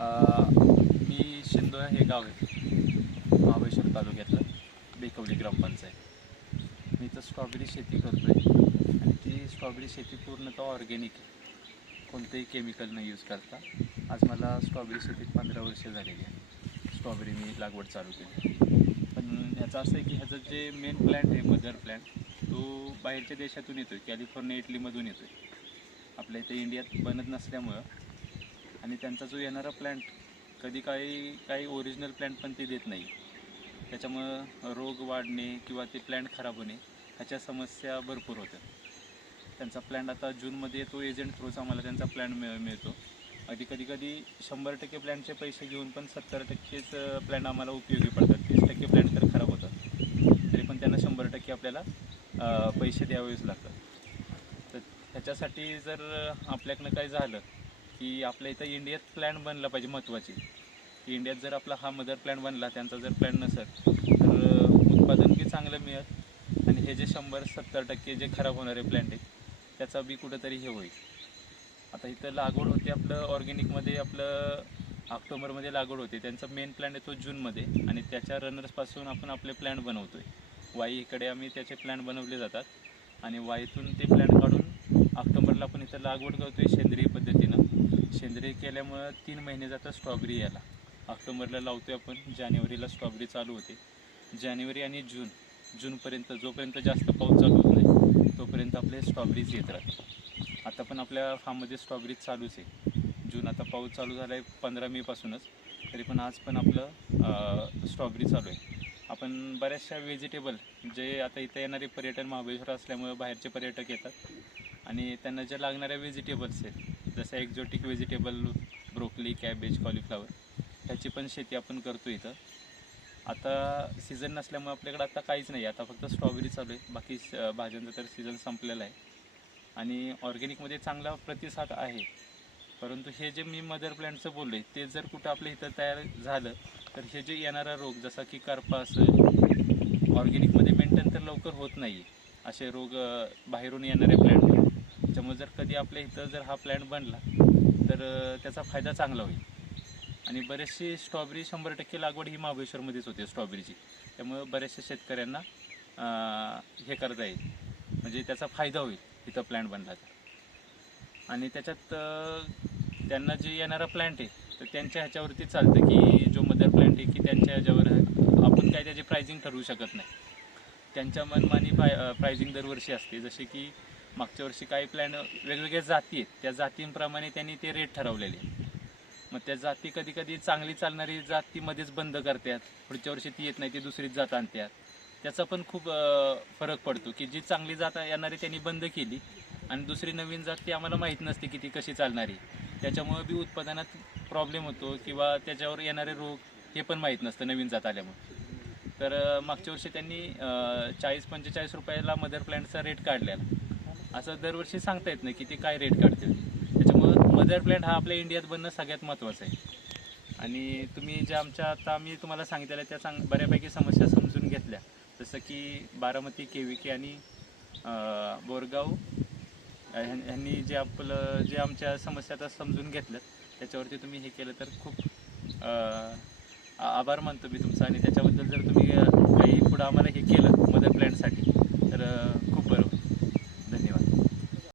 मी शिंदोळा हे गाव आहे. महाबळेश्वर तालुक्यातलं बेकवली ग्रामपंचायत. मी तर स्ट्रॉबेरी शेती करतो आहे आणि ती स्ट्रॉबेरी शेती पूर्णतः ऑर्गेनिक आहे. कोणतेही केमिकल न यूज करता. आज मला स्ट्रॉबेरी शेतीत पंधरा वर्ष झालेली आहे स्ट्रॉबेरी मी लागवड चालू केली. पण याचं असं आहे की ह्याचं जे मेन प्लॅन्ट आहे मदर प्लॅन्ट तो बाहेरच्या देशातून येतो आहे कॅलिफोर्निया इटलीमधून येतो आहे आपल्या इथे इंडियात बनत नसल्यामुळं आणि त्यांचा जो येणारा प्लॅन्ट कधी काही काही ओरिजिनल प्लॅन्ट पण ते देत नाही. त्याच्यामुळं रोग वाढणे किंवा ते प्लॅन्ट खराब होणे ह्याच्या समस्या भरपूर होत्या. त्यांचा प्लॅन आता जूनमध्ये तो एजंट थ्रूच आम्हाला त्यांचा प्लॅन मिळ मिळतो. कधी कधी कधी शंभर टक्के प्लॅनचे पैसे घेऊन पण सत्तर टक्केच प्लॅन आम्हाला उपयोगी पडतात. तीस टक्के प्लॅन तर खराब होतात. तरी पण त्यांना शंभर टक्के आपल्याला पैसे द्यावेच लागतात. तर ह्याच्यासाठी जर आपल्याकडनं काय झालं की आपल्या इथं इंडियात प्लॅन बनला पाहिजे महत्त्वाची की इंडियात जर आपला हा मदर प्लॅन बनला त्यांचा जर प्लॅन नसेल तर उत्पादन बी चांगलं मिळत आणि हे जे शंभर सत्तर टक्के जे खराब होणारे प्लॅन्ट आहे त्याचा बी कुठंतरी हे होईल. आता इथं लागवड होते आपलं ऑर्गॅनिकमध्ये आपलं ऑक्टोबरमध्ये लागवड होते. त्यांचा मेन प्लॅन येतो जूनमध्ये आणि त्याच्या रनर्सपासून आपण आपले प्लॅन बनवतो आहे वाईकडे आम्ही त्याचे प्लॅन बनवले जातात. आणि वाईतून ते प्लॅन काढून ऑक्टोबरला आपण इथं लागवड करतो आहे सेंद्रिय पद्धतीनं. सेंद्रिय केल्यामुळं तीन महिने जातात स्ट्रॉबेरी यायला. ऑक्टोबरला लावतो आहे आपण जानेवारीला स्ट्रॉबेरी चालू होते. जानेवारी आणि जून जूनपर्यंत जोपर्यंत जास्त पाऊस चालू होत नाही तोपर्यंत आपले स्ट्रॉबेरीज येत राहते आता पण आपल्या फार्ममध्ये स्ट्रॉबेरीज चालूच आहे. जून आता पाऊस चालू झाला आहे पंधरा मेपासूनच तरी पण आज पण आपलं स्ट्रॉबेरी चालू आहे. आपण बऱ्याचशा व्हेजिटेबल जे आता इथं येणारे पर्यटन महाबळेश्वर असल्यामुळे बाहेरचे पर्यटक येतात. आणि त्यांना ज्या लागणाऱ्या व्हेजिटेबल्स आहेत जसं exotic vegetable broccoli cabbage cauliflower ह्याची पण शेती आपण करतो इथं. आता सीझन नसल्यामुळे आपल्याकडे आता काहीच नाही आता फक्त स्ट्रॉबेरी चालू आहे. बाकी भाज्यांचा तर सीझन संपलेला आहे. आणि ऑर्गॅनिकमध्ये चांगला प्रतिसाद आहे. परंतु हे जे मी मदर प्लॅन्टचं बोललो आहे ते जर कुठं आपल्या इथं तयार झालं तर हे जे येणारा रोग जसा की करपा असेल ऑर्गॅनिकमध्ये मेंटेन तर लवकर होत नाही असे रोग बाहेरून येणारे प्लॅन्ट त्यामुळे जर कधी आपल्या इथं जर हा प्लॅन्ट बनला तर त्याचा फायदा चांगला होईल. आणि बरेचसे स्ट्रॉबेरी शंभर टक्के लागवड ही महाबळेश्वरमध्येच होते स्ट्रॉबेरीची त्यामुळे बऱ्याचशा शेतकऱ्यांना हे करता येईल. म्हणजे त्याचा फायदा होईल इथं प्लॅन्ट बनला तर. आणि त्याच्यात त्यांना जे येणारा प्लॅन्ट आहे तर त्यांच्या ह्याच्यावरती चालतं की जो मदर प्लॅन्ट आहे की त्यांच्या ह्याच्यावर आपण काय त्याची प्रायझिंग ठरवू शकत नाही. त्यांच्या मनमानी प्राय प्रायझिंग दरवर्षी असते. जसे की मागच्या वर्षी काही प्लॅन वेगवेगळ्या जाती आहेत. त्या जातींप्रमाणे त्यांनी ते रेट ठरवलेले मग त्या जाती कधी कधी चांगली चालणारी जात ती मध्येच बंद करतात. पुढच्या वर्षी ती येत नाही ती दुसरीच जात आणतात. त्याचा पण खूप फरक पडतो की जी चांगली जात येणारी त्यांनी बंद केली आणि दुसरी नवीन जात ती आम्हाला माहीत नसते की ती कशी चालणारी. त्याच्यामुळे बी उत्पादनात प्रॉब्लेम होतो किंवा त्याच्यावर येणारे रोग हे पण माहीत नसतं नवीन जात आल्यामुळे. तर मागच्या वर्षी त्यांनी चाळीस पंचेचाळीस रुपयाला मदर प्लॅन्टचा रेट काढलेला. असं दरवर्षी सांगता येत नाही की ते काय रेट काढतील. त्याच्यामुळं मदर प्लॅन्ट हा आपल्या इंडियात बनणं सगळ्यात महत्त्वाचं आहे. आणि तुम्ही ज्या आमच्या आता आम्ही तुम्हाला सांगितलेल्या त्या सांग बऱ्यापैकी समस्या समजून घेतल्या. जसं की बारामती केविके आणि बोरगाव ह्यां- ह्यांनी जे आपलं जे आमच्या समस्या आता समजून घेतल्यात त्याच्यावरती तुम्ही हे केलं तर खूप आभार मानतो मी तुमचा. आणि त्याच्याबद्दल जर तुम्ही काही पुढं आम्हाला हे केलं मदर प्लॅनसाठी